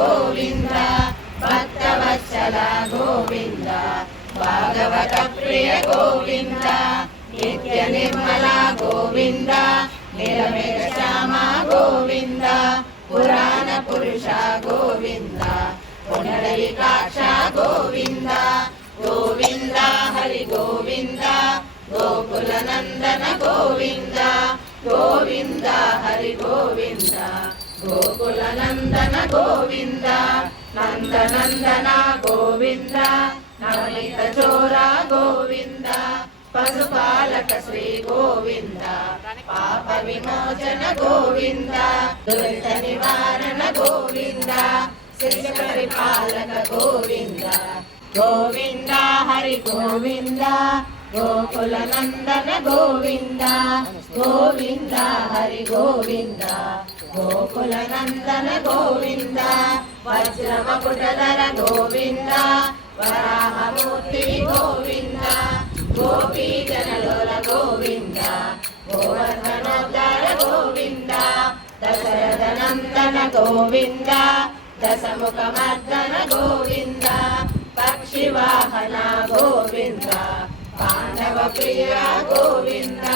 గోవింద భక్తవత్సల గోవింద భాగవత ప్రియ గోవింద నిత్య నిర్మల గోవింద నిరమేఘ శ్యామ గోవింద పురాణ పురుష గోవింద పునరైకాక్ష గోవింద గోవింద హరి గోవింద గోకుల నందన గోవింద గోవింద హరి గోవింద గోకుల నందన గోవింద నందనందన గోవింద నవనీత చోర గోవింద పశుపాలక శ్రీ గోవింద పాప విమోచన గోవింద దురిత నివారణ గోవింద శిశ పరిపాలక గోవింద గోవింద హరి గోవింద గోకుల నందన గోవింద గోవింద హరి గోవింద గోకుల నందన గోవింద వజ్రమకుటధర గోవింద వరాహమూర్తి గోవింద గోపీ జనలోల గోవింద గోవర్ధనోద్ధర గోవింద దశరథ నందన గోవింద దశముఖమర్దన గోవింద పక్షి వాహన గోవింద పాండవ ప్రియ గోవింద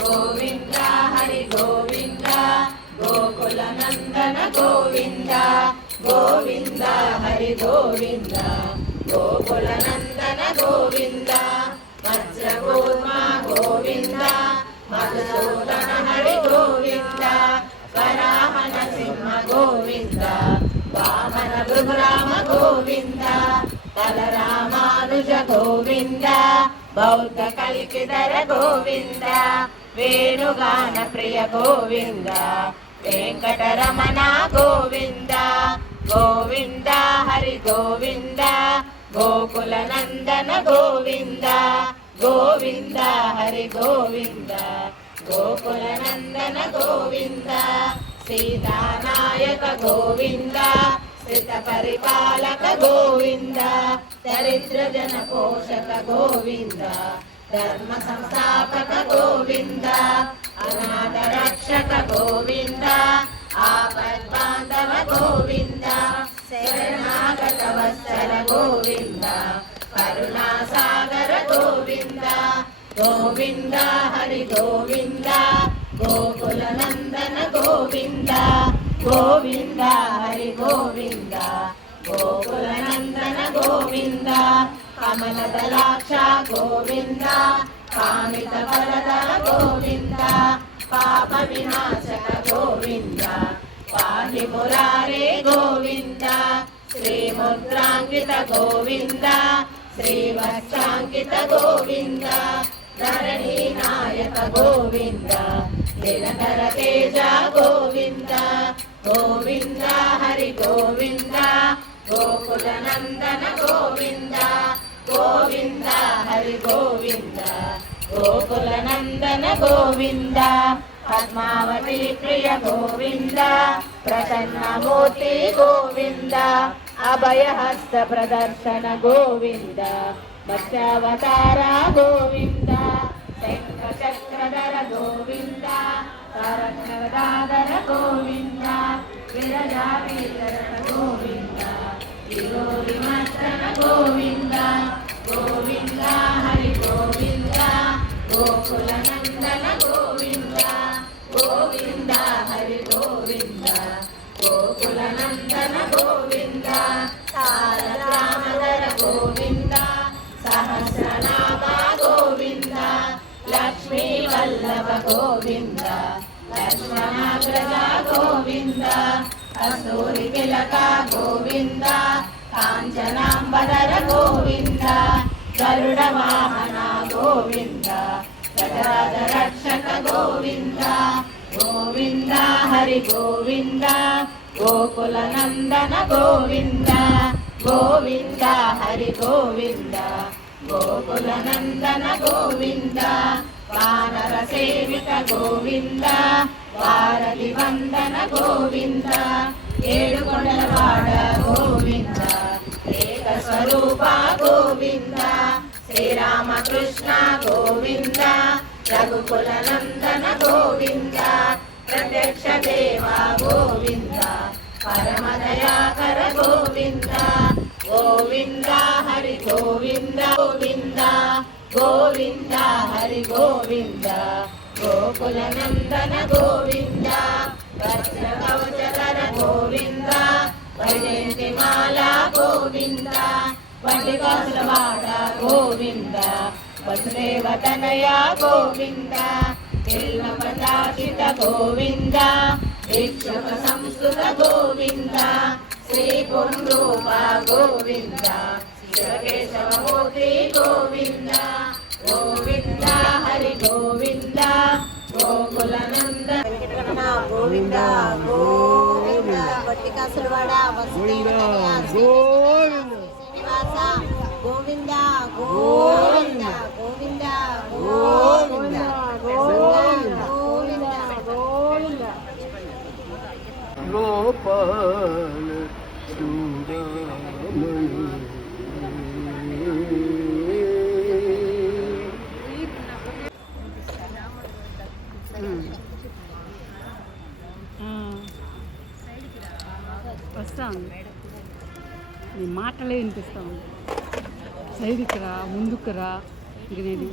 గోవింద హరి గోవింద గోకుల నందన గోవింద గోవింద హరి గోవింద గోకుల నందన గోవింద వజ్రకూర్మ గోవింద మధుసూదన హరి గోవింద వరాహన సింహ గోవింద వామన భృగురామ గోవింద బలరామానుజ గోవింద బౌద్ధ కలికిధర గోవింద వేణుగాన ప్రియ గోవింద వెంకటరమణ గోవింద గోవింద హరి గోవింద గోకుల నందన గోవింద గోవింద హరి గోవింద గోకుల నందన గోవింద సీతానాయక గోవింద శ్రిత పరిపాలక గోవింద దరిద్ర జన పోషక గోవింద ధర్మ సంస్థాపక గోవింద అనాథ రక్షక గోవింద ఆపద్బాంధవ గోవింద శరణాగత వత్సల గోవింద కరుణాసాగర గోవింద గోవింద హరి గోవింద గోకుల నందన గోవింద గోవింద హరి గోవింద గోకుల నందన గోవింద కమల దళాక్ష గోవింద కామిత ఫలదర గోవింద పాప వినాశక గోవింద పాహి మురారే గోవింద శ్రీముద్రాంకిత గోవింద శ్రీవత్సాంకిత గోవింద ధరణీ నాయక గోవింద దినకర తేజ గోవింద గోవింద హరి గోవింద గోకుల నందన గోవింద గోవింద హరి గోవింద గోకుల నందన గోవింద పద్మావతి ప్రియ గోవింద ప్రసన్నమూర్తి గోవింద అభయహస్త ప్రదర్శన గోవింద మత్స్యావతార గోవింద శంఖచక్రధర గోవింద తారకదాదర గోవింద విరజావీర గోవింద విమర్శన గోవింద గోవింద హరి గోవింద గోకుల నందన గోవింద గోవింద హరి గోవింద గోకుల నందన గోవింద తారకామధర గోవింద సహస్రనామ గోవింద లక్ష్మీ వల్లభ గోవింద లక్ష్మణాగ్రజ గోవింద కస్తూరి తిలక గోవింద కాంచనాంబధర గోవింద గరుడ వాహన గోవింద గజరాజ రక్షక గోవింద గోవింద హరి గోవింద గోకుల నందన గోవింద గోవింద హరి గోవింద గోకుల నందన గోవింద వానర సేవిత గోవింద వారధి వందన గోవింద ఏడుకొండలవాడ గోవింద ఏక స్వరూప గోవింద శ్రీరామకృష్ణ గోవింద రఘుకుల నందన గోవింద ప్రత్యక్ష దేవ గోవింద పరమదయాకర గోవింద గోవింద హరి గోవింద గోవింద గోవింద హరి గోవింద గోకుల నందన గోవింద వజ్ర కవచధర గోవింద వైజయంతి మాల గోవింద వండికాసులవాడ గోవింద వసుదేవ తనయ గోవింద ప్రదాచిత గోవింద భిక్షుక సంస్కృత గోవింద శ్రీ పుంరూప గోవింద శివకేశవమూర్తి గోవింద గోవింద హరి గోవింద గోకుల నంద గోవింద గోవింద వట్టికాసులవాడ వసుదేవ శ్రీనివాస గోవింద గోవింద గోవింద గోవింద గోవింద గోవింద గోపాల చూడమణి వస్తా ఉంది నీ మాటలే వినిపిస్తా ఉంది సైడ్కి రా ముందుకు రా ఇక నేను